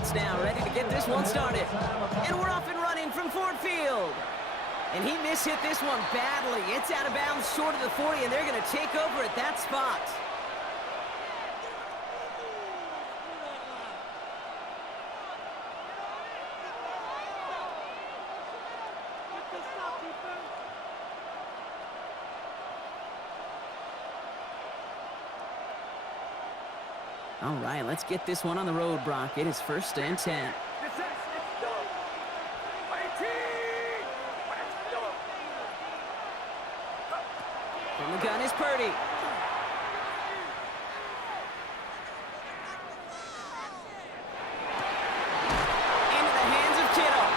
lights now, ready to get this one started. And we're off and running from Ford Field. And he mishit this one badly. It's out of bounds short of the 40, and they're going to take over at that spot. All right, let's get this one on the road, Brock. It is 1st and 10. From the gun is Purdy. Into the hands of Kittle.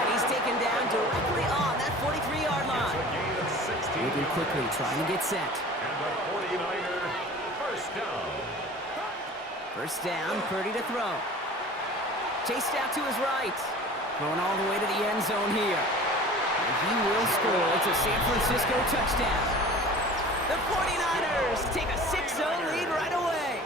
And he's taken down directly on that 43-yard line. Moving quickly, trying to get set. And the 49er, first down. First down, Purdy to throw. Chased out to his right. Going all the way to the end zone here. And he will score. It's a San Francisco touchdown. The 49ers take a 6-0 lead right away.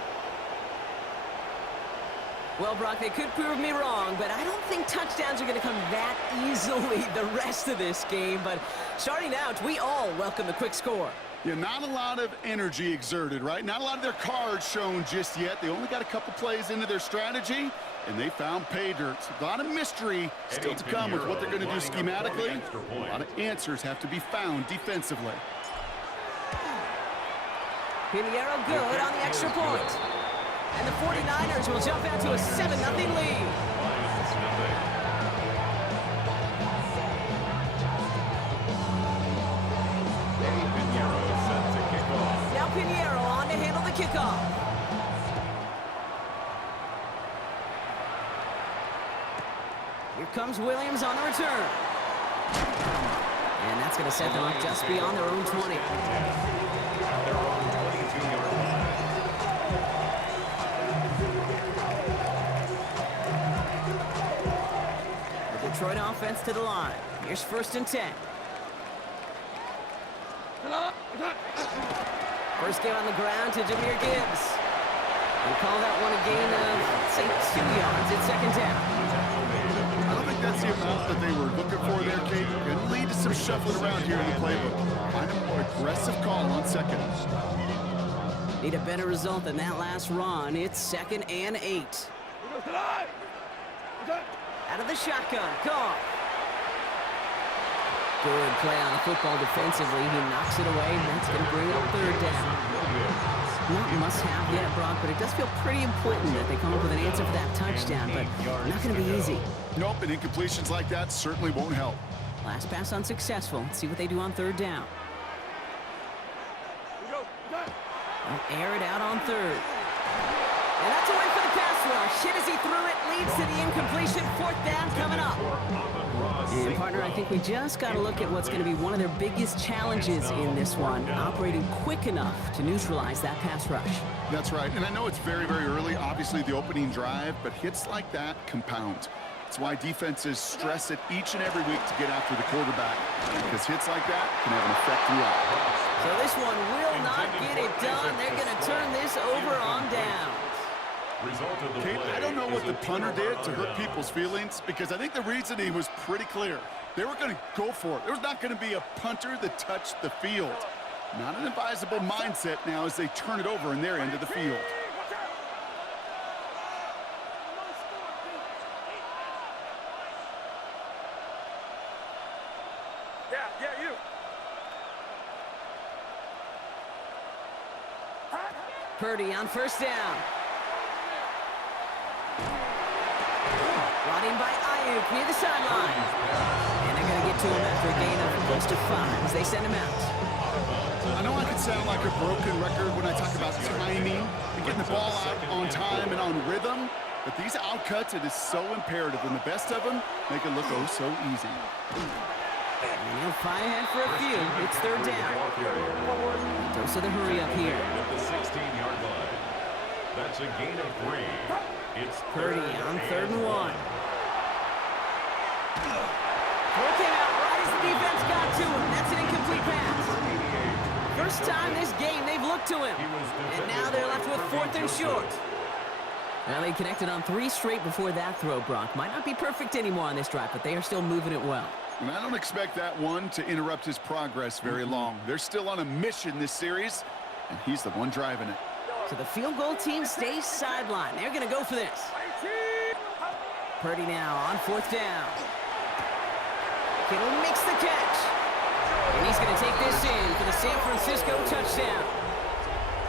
Well, Brock, they could prove me wrong, but I don't think touchdowns are going to come that easily the rest of this game. But starting out, we all welcome the quick score. Yeah, not a lot of energy exerted, right? Not a lot of their cards shown just yet. They only got a couple plays into their strategy, and they found pay dirt. A lot of mystery still to come with what they're going to do schematically. A lot of answers have to be found defensively. Pinheiro good on the extra point. And the 49ers will jump out to a 7-0 lead. Pinheiro on to handle the kickoff. Here comes Williams on the return. And that's going to set them up just beyond their own 20. Their own 22-yard line. The Detroit offense to the line. Here's 1st and 10. First game on the ground to Jahmyr Gibbs. We'll call that one a gain of, say, 2 yards at 2nd down. I don't think that's the amount that they were looking for there, Kate. Going to lead to some shuffling around here in the playbook. Find a more aggressive call on 2nd. Need a better result than that last run. It's 2nd and 8. Out of the shotgun. Goff. Good play on the football defensively. He knocks it away, and that's going to bring up 3rd down. Not must-have yet, Brock, but it does feel pretty important that they come up with an answer for that touchdown, but not going to be easy. Nope, and incompletions like that certainly won't help. Last pass unsuccessful. Let's see what they do on 3rd down. They'll air it out on 3rd. And that's away for the pass rush. Hit as he threw it, leads to the incompletion. 4th down coming up. And, partner, I think we just got to look at what's going to be one of their biggest challenges in this one, operating quick enough to neutralize that pass rush. That's right, and I know it's very, very early, obviously the opening drive, but hits like that compound. That's why defenses stress it each and every week to get after the quarterback, because hits like that can have an effect throughout. So this one will not get it done. They're going to turn this over on down. Kate, I don't know what the punter did to hurt people's feelings, because I think the reasoning was pretty clear. They were going to go for it. There was not going to be a punter that touched the field. Not an advisable mindset now as they turn it over in their end of the field. Purdy on 1st down. Brought in by Ayuk near the sideline. And they're going to get to him after a gain of close to 5 as they send him out. I know I can sound like a broken record when I talk about timing and getting the ball out on time and on rhythm, but these outcuts, it is so imperative, and the best of them make it look oh so easy. And he'll fly ahead for a few. It's 3rd down. Dose of the hurry up here. At the 16-yard line. That's a gain of 3. It's Purdy on 3rd and 1. Throw came out right as the defense got to him. That's an incomplete pass. First time this game they've looked to him. And now they're left with 4th and short. Well, they connected on 3 straight before that throw, Brock. Might not be perfect anymore on this drive, but they are still moving it well. And I don't expect that one to interrupt his progress very long. They're still on a mission this series, and he's the one driving it. So the field goal team stays sidelined. They're going to go for this. Purdy now on 4th down. Kittle makes the catch. And he's going to take this in for the San Francisco touchdown.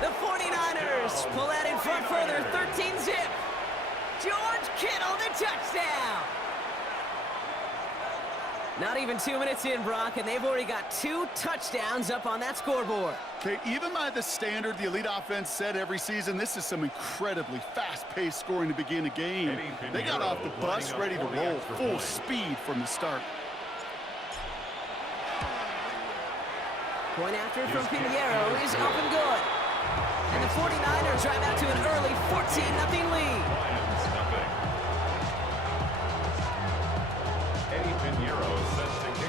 The 49ers pull out in front further, 13-zip. George Kittle, the touchdown. Not even 2 minutes in, Brock, and they've already got 2 touchdowns up on that scoreboard. Okay, even by the standard the elite offense set every season, this is some incredibly fast-paced scoring to begin a game. They got off the bus ready to roll full speed from the start. Point after from Pinheiro is up and good. And the 49ers drive out to an early 14-0 lead.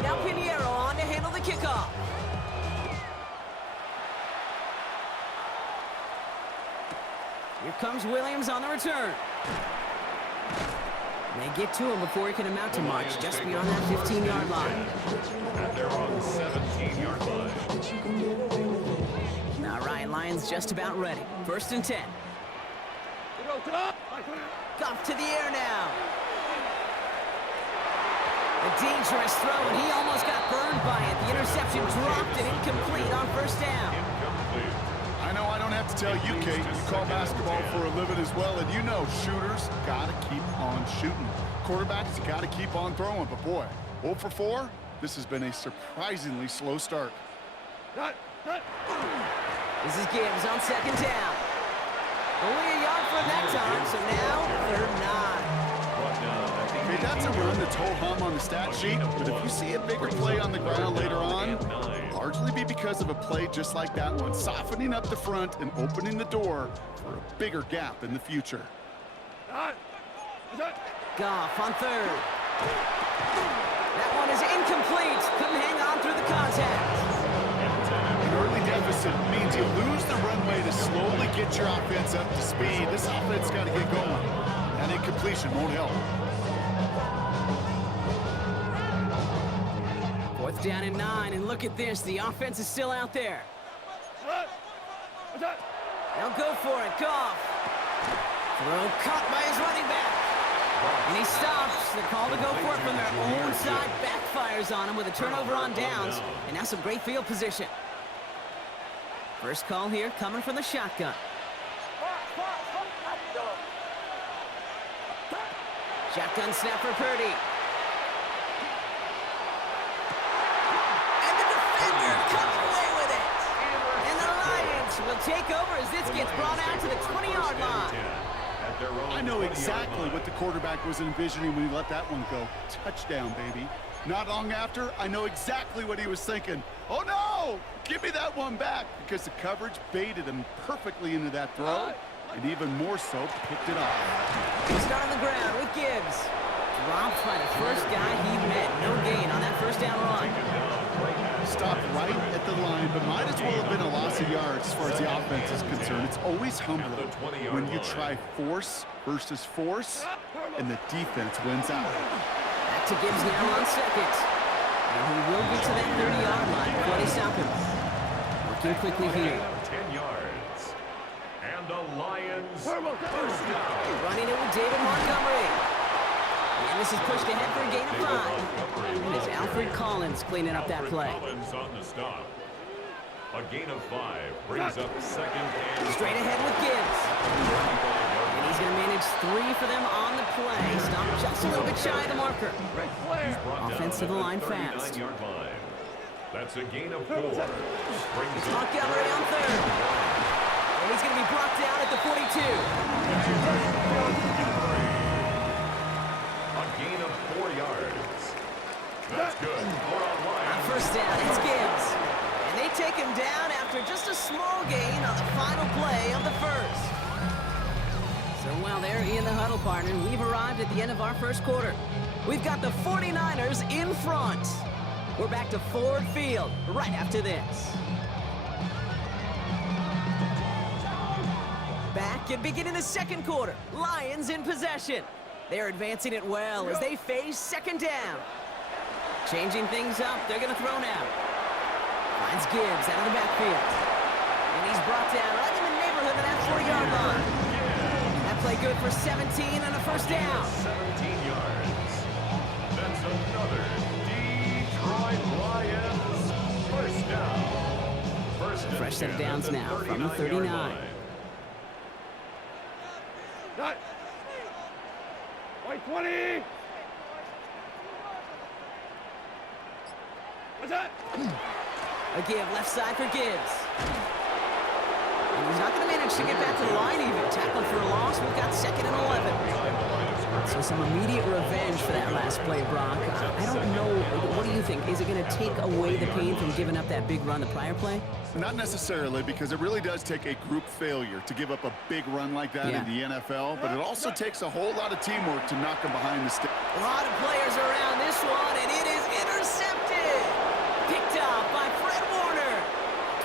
Now Pinheiro on to handle the kickoff. Here comes Williams on the return. They get to him before he can amount to much, just beyond that 15-yard line. And they're on the 17-yard line. Now Ryan Lyons just about ready. 1st and 10. Goff to the air now. A dangerous throw, and he almost got burned by it. The interception dropped and incomplete on 1st down. I know I don't have to tell you, Kate. You call basketball for a living as well, and you know shooters got to keep on shooting. Quarterbacks got to keep on throwing, but boy, 0 for 4, this has been a surprisingly slow start. This is Gibbs on 2nd down. Only a yard from that time, so now 3rd and 9. Okay, that's a run that's ho-hum on the stat sheet, but if you see a bigger play on the ground later on, largely be because of a play just like that one, softening up the front and opening the door for a bigger gap in the future. Goff on 3rd. That one is incomplete. Couldn't hang on through the contact. An early deficit means you lose the runway to slowly get your offense up to speed. This offense got to get going. That incompletion won't help. 4th down and 9, and look at this. The offense is still out there. They'll go for it. Goff. Throw caught by his running back. And he stops. The call to go for it from their own side backfires on him with a turnover on downs. And now some great field position. First call here coming from the shotgun. Shotgun snap for Purdy. And the defender comes away with it. And the Lions will take over as this gets brought out to the 20-yard line. I know exactly what the quarterback was envisioning when he let that one go. Touchdown, baby. Not long after, I know exactly what he was thinking. Oh, no! Give me that one back, because the coverage baited him perfectly into that throw, and even more so, picked it off. He's on the ground with Gibbs. Dropped by the first guy he met. No gain on that 1st down run. Stopped right at the line, but might as well have been a loss of yards as far as the offense is concerned. It's always humbling when you try force versus force, and the defense wins out. Back to Gibbs now on 2nd. And he will get to that 30-yard line before they stop him. Working quickly here. 10 yards. And the Lions first down. Running it with David Montgomery. And this is pushed ahead for a gain of 5. And it's Alfred Collins cleaning up that play. Collins on the stop. A gain of 5 brings up 2nd and Straight ahead with Gibbs. And he's going to manage 3 for them on the play. Stop just a little bit shy of the marker. Offense to the line fast. That's a gain of 4. It's Montgomery on 3rd. And he's going to be brought down at the 42. A gain of 4 yards. That's good. On 1st down, it's Gibbs. And they take him down after just a small gain on the final play of the 1st. So while they're in the huddle, partner, we've arrived at the end of our 1st quarter. We've got the 49ers in front. We're back to Ford Field right after this. Back back and beginning the second quarter. Lions in possession. They're advancing it well as they face second down. Changing things up, they're going to throw now. Finds Gibbs out of the backfield. And he's brought down right in the neighborhood of that 40-yard line. That play good for 17 and a first down. 17 yards. That's another Detroit Lions first down. Fresh set of downs now from the 39. Cut. White 20. What's that? A give left side for Gibbs. And he's not going to manage to get back to the line even. Tackled for a loss. We've got second and 11. So some immediate revenge for that last play, Brock. I don't know. What do you think? Is it going to take away the pain from giving up that big run the prior play? Not necessarily, because it really does take a group failure to give up a big run like that in the NFL, but it also takes a whole lot of teamwork to knock them behind the stick. A lot of players around this one, and it is intercepted. Picked up by Fred Warner.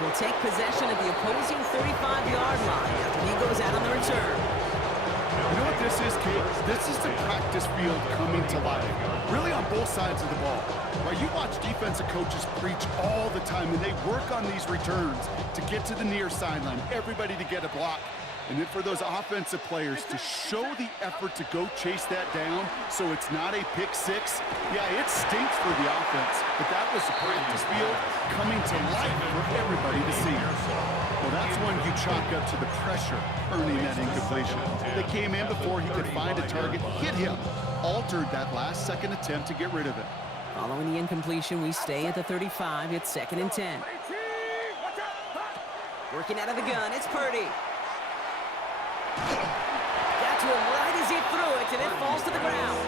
Will take possession at the opposing 35-yard line after he goes out on the return. You know what this is, Kate? This is the practice field coming to life, really on both sides of the ball. Right, you watch defensive coaches preach all the time, and they work on these returns to get to the near sideline, everybody to get a block. And then for those offensive players to show the effort to go chase that down so it's not a pick six, yeah, it stinks for the offense, but that was the practice field coming to life for everybody to see. Well, that's when you chalk up to the pressure earning that incompletion. They came in before he could find a target, hit him, altered that last-second attempt to get rid of it. Following the incompletion, we stay at the 35. It's second and 10. Working out of the gun, it's Purdy. Got to him right as he threw it, and it falls to the ground.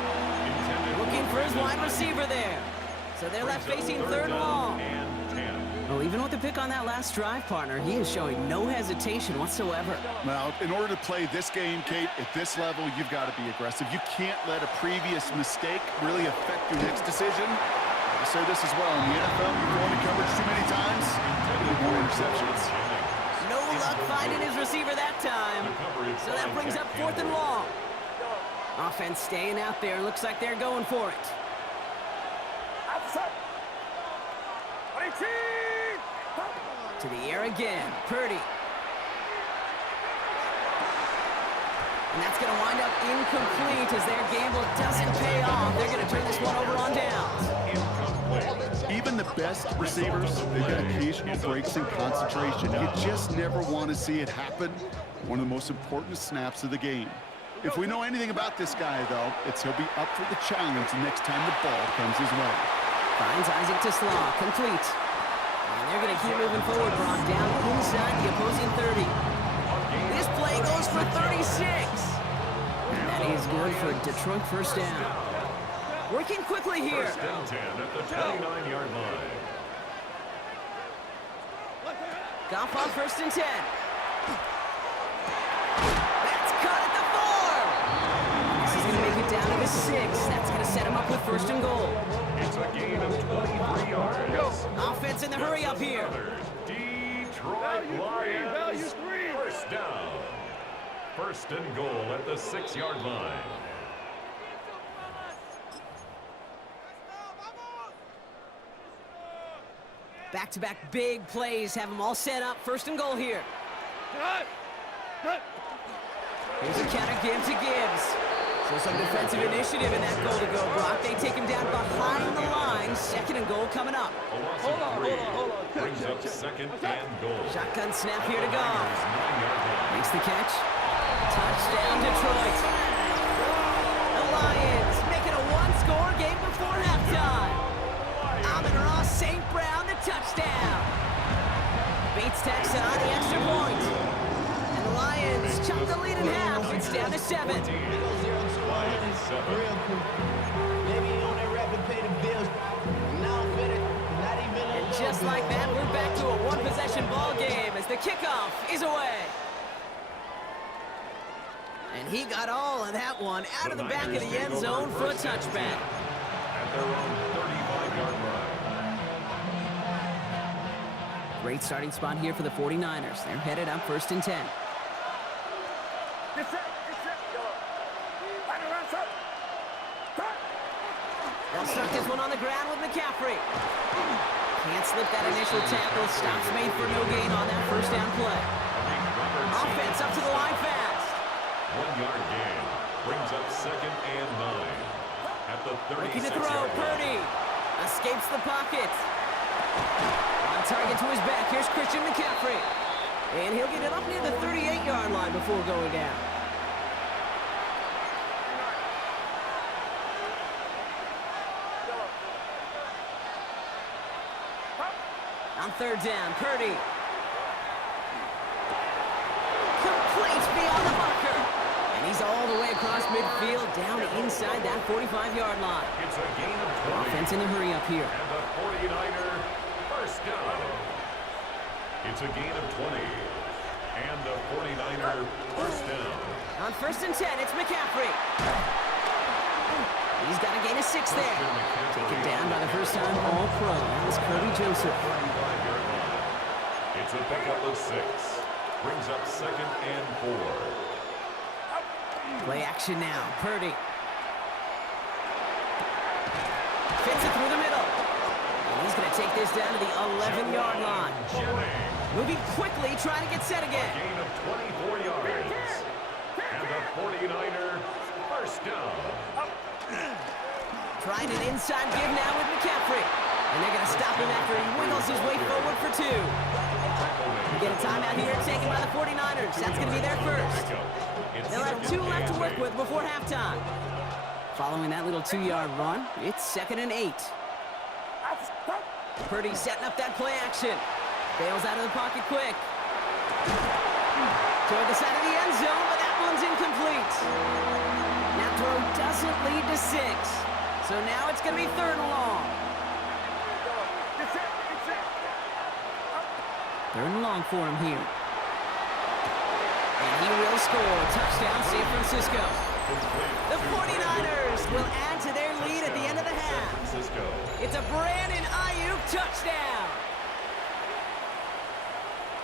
Looking for his wide receiver there. So they're left facing third and long. Well, even with the pick on that last drive, partner, he is showing no hesitation whatsoever. Now, in order to play this game, Kate, at this level, you've got to be aggressive. You can't let a previous mistake really affect your next decision. I say this as well. In the NFL, you've thrown the coverage too many times, you need more interceptions. No luck finding his receiver that time. So that brings up fourth and long. Offense staying out there. Looks like they're going for it. To the air again. Purdy. And that's going to wind up incomplete as their gamble doesn't pay off. They're going to turn this one over on downs. Even the best receivers, they've got occasional breaks in concentration. You just never want to see it happen. One of the most important snaps of the game. If we know anything about this guy, though, it's he'll be up for the challenge next time the ball comes his way. Finds Isaac to Slaw. Complete. And they're going to keep moving forward. Brought down inside the opposing 30. This play goes for 36. And that is good for Detroit first down. Working quickly here. First and 10 at the 29-yard line. Goff on first and 10. That's caught at the 4. This is going to make it down to the 6. That's going to set him up with first and goal. It's a gain of 23 yards. Offense in the hurry up here. Detroit Lions first down. First and goal at the 6-yard line. Back-to-back big plays have them all set up. First and goal here. Here's a counter give to Gibbs. So some defensive initiative in that goal to go, Brock. They take him down behind the line. Second and goal coming up. Hold on. Brings up second and goal. Shotgun snap here to Goff. Makes the catch. Touchdown, Detroit. The Lions making a one-score game before halftime. Amon-Ra St. Brown, the touchdown. Beats Texas on the extra point. And the Lions chop the lead in half. It's down to 7. And just like that, we're back to a one-possession ball game as the kickoff is away. And he got all of that one out of the back of the end zone for a touchback. At their own 35-yard line. Great starting spot here for the 49ers. They're headed up first and 10. They'll start this one on the ground with McCaffrey. Can't slip that initial tackle. Stops made for no gain on that first down play. Offense up to the line fast. 1 yard gain. Brings up 2nd and 9. At the 36-yard line. Looking to throw. Purdy escapes the pocket. On target to his back. Here's Christian McCaffrey. And he'll get it up near the 38-yard line before going down. On 3rd down, Purdy. Complete beyond the marker. And he's all the way across midfield, down inside that 45-yard line. It's a gain of 20. Offense in the hurry up here. And the 49er first down. It's a gain of 20. And the 49er first down. On 1st and 10, it's McCaffrey. He's got a gain of 6 there. Taken down by the first-time All-Pro. That was Kirby Joseph. 45-yard line. It's a pickup of 6. Brings up 2nd and 4. Play action now. Purdy. Fits it through the middle. And he's going to take this down to the 11-yard line. Moving quickly, trying to get set again. A gain of 24 yards. And the 49er first down. Trying an inside give now with McCaffrey. And they're going to stop him after he wiggles his way forward for 2. We get a timeout here taken by the 49ers. That's going to be their first. They'll have 2 left to work with before halftime. Following that little 2-yard run, it's 2nd and 8. Purdy setting up that play action. Bails out of the pocket quick. Toward the side of the end zone, but that one's incomplete. That throw doesn't lead to 6. So now it's going to be 3rd and long. 3rd and long for him here. And he will score. Touchdown, San Francisco. The 49ers will add to their lead at the end of the half. It's a Brandon Ayuk touchdown.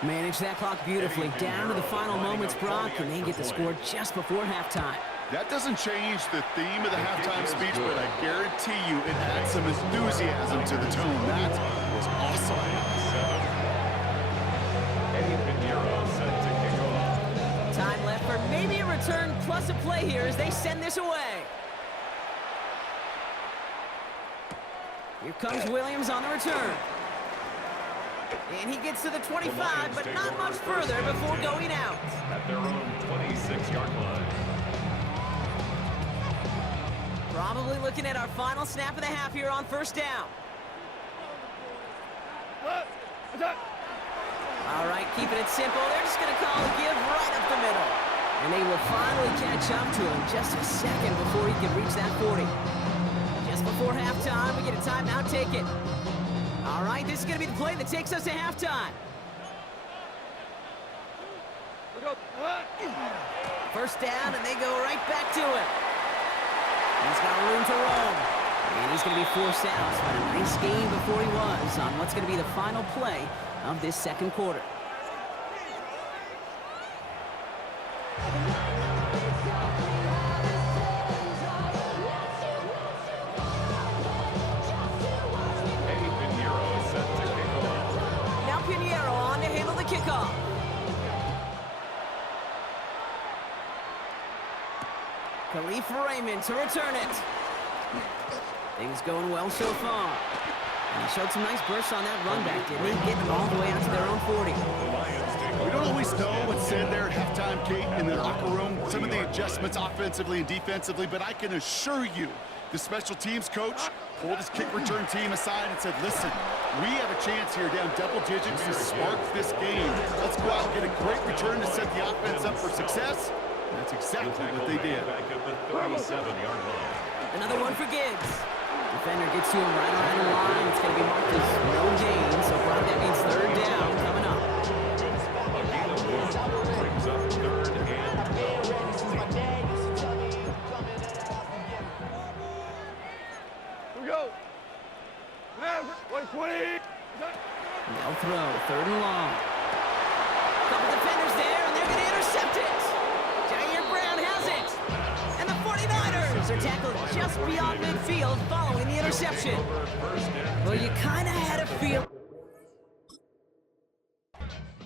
Manage that clock beautifully. Down to the final moments, Brock, and they get the score just before halftime. That doesn't change the theme of the halftime speech, but I guarantee you it adds some enthusiasm to the tone. That was awesome. Time left for maybe a return plus a play here as they send this away. Here comes Williams on the return. And he gets to the 25, but not much further before going out. At their own 26-yard line. Probably looking at our final snap of the half here on 1st down. All right, keeping it simple. They're just going to call a give right up the middle. And they will finally catch up to him just a second before he can reach that 40. Just before halftime, we get a timeout taken. All right, this is going to be the play that takes us to halftime. First down, and they go right back to him. He's got room to roam. And he's going to be forced out. But a nice game before he was on what's going to be the final play of this 2nd quarter. Now Pinheiro on to handle the kickoff. Khalif Raymond to return it. Things going well so far. And he showed some nice bursts on that run back, didn't he? Getting them all the way out to their own 40. We don't always know what's said there at halftime, Kate, in the locker room. Some of the adjustments offensively and defensively, but I can assure you the special teams coach pulled his kick return team aside and said, listen, we have a chance here down double digits to spark this game. Let's go out and get a great return to set the offense up for success. And that's exactly what they did. Another one for Gibbs. Defender gets to him right around the line. It's going to be marked as no gain, so probably that means 3rd down coming up. A gain of 1 brings up 3rd and 12. Here we go. 120. They'll throw, 3rd and long. Couple defenders there, and they're going to intercept it. Jair receivers are tackled just beyond midfield following the interception. Well, you kind of had a feel.